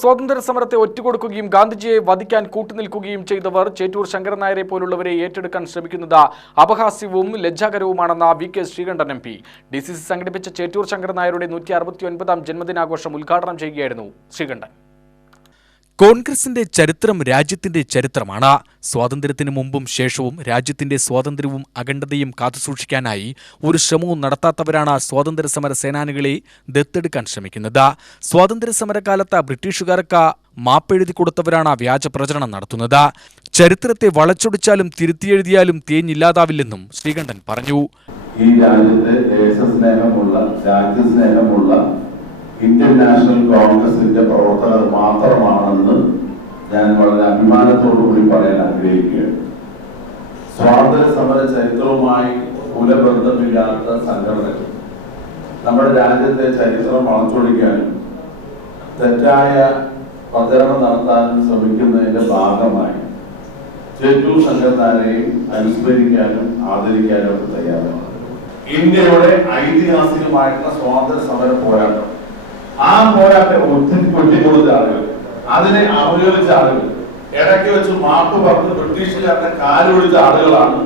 സ്വാതന്ത്ര്യ സമരത്തെ ഒറ്റുകൊടുക്കുകയും ഗാന്ധിജിയെ വധിക്കാൻ കൂട്ടുനിൽക്കുകയും ചെയ്തവർ ചേറ്റൂർ ശങ്കരൻ നായരെ പോലുള്ളവരെ ഏറ്റെടുക്കാൻ ശ്രമിക്കുന്നത് അപഹാസ്യവും ലജ്ജാകരവുമാണെന്ന വി.കെ. ശ്രീകണ്ഠൻ എം.പി. DCC സംഘടിപ്പിച്ച ചേറ്റൂർ ശങ്കരൻ നായരുടെ 169ാം ജന്മദിനാഘോഷം ഉദ്ഘാടനം ചെയ്യുകയായിരുന്നു ശ്രീകണ്ഠൻ. കോൺഗ്രസിന്റെ ചരിത്രം രാജ്യത്തിന്റെ ചരിത്രമാണ്. സ്വാതന്ത്ര്യത്തിന് മുമ്പും ശേഷവും രാജ്യത്തിന്റെ സ്വാതന്ത്ര്യവും അഖണ്ഡതയും കാത്തുസൂക്ഷിക്കാനായി ഒരു ശ്രമവും നടത്താത്തവരാണ് സ്വാതന്ത്ര്യ സമര സേനാനികളെ ദത്തെടുക്കാൻ ശ്രമിക്കുന്നത്. സ്വാതന്ത്ര്യ സമരകാലത്ത് ബ്രിട്ടീഷുകാർക്ക് മാപ്പെഴുതി കൊടുത്തവരാണ് വ്യാജ പ്രചരണം നടത്തുന്നത്. ചരിത്രത്തെ വളച്ചൊടിച്ചാലും തിരുത്തിയെഴുതിയാലും തേഞ്ഞില്ലാതാവില്ലെന്നും ശ്രീകണ്ഠൻ പറഞ്ഞു. ഈ രാജ്യത്തെ ദേശസ്നേഹമുള്ള രാജ്യസ്നേഹമുള്ള ഇന്ത്യൻ നാഷണൽ കോൺഗ്രസിന്റെ പ്രവർത്തകർ മാത്രമാണെന്ന് ഞാൻ വളരെ അഭിമാനത്തോടുകൂടി പറയാൻ ആഗ്രഹിക്കുകയാണ്. സ്വാതന്ത്ര്യ സമര ചരിത്രവുമായി കുലബന്ധമില്ലാത്ത സംഘടനകൾ നമ്മുടെ രാജ്യത്തെ ചരിത്രം വളച്ചൊടിക്കാനും തെറ്റായ പ്രചരണം നടത്താനും ശ്രമിക്കുന്നതിന്റെ ഭാഗമായി ചേറ്റൂർ ശങ്കരനാരെയും അനുസ്മരിക്കാനും ആദരിക്കാനും ഒക്കെ തയ്യാറാണ്. ഇന്ത്യയുടെ ഐതിഹാസികമായിട്ടുള്ള സ്വാതന്ത്ര്യ സമര പോരാട്ടം, ആ പോരാട്ടം ഒറ്റിക്കൊടുത്ത ആളുകൾ, അതിനെ അവഹേളിച്ച ആളുകൾ, ഇടയ്ക്ക് വെച്ച് മാപ്പ് പറഞ്ഞ് ബ്രിട്ടീഷുകാരുടെ കാലുപിടിച്ച ആളുകളാണ്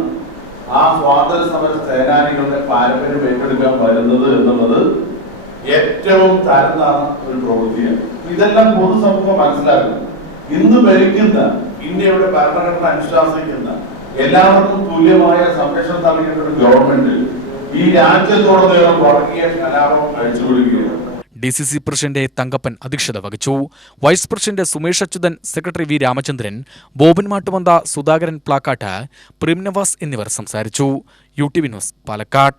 ആ സ്വാതന്ത്ര്യ സമര സേനാനികളുടെ പാരമ്പര്യം ഏറ്റെടുക്കാൻ വരുന്നത് എന്നുള്ളത് ഏറ്റവും താഴ്ന്ന ഒരു പ്രവൃത്തിയാണ്. ഇതെല്ലാം പൊതുസമൂഹം മനസ്സിലാക്കുന്നു. ഇന്ന് ഭരിക്കുന്ന ഇന്ത്യയുടെ ഭരണഘടന അനുശാസിക്കുന്ന എല്ലാവർക്കും തുല്യമായ സംരക്ഷണം നൽകേണ്ട ഒരു ഗവൺമെന്റ് ഈ രാജ്യത്തോടനീളം വർഗീയ കലാപം അഴിച്ചുവിടുകയാണ്. DCC പ്രസിഡന്റ് തങ്കപ്പൻ അധ്യക്ഷത വഹിച്ചു. Vice president Sumesh Achuthan, secretary V. Ramachandran, Boban Mattumantha, Sudhakaran Plakkattu, Premnavas എന്നിവർ സംസാരിച്ചു. UTV news, Palakkad.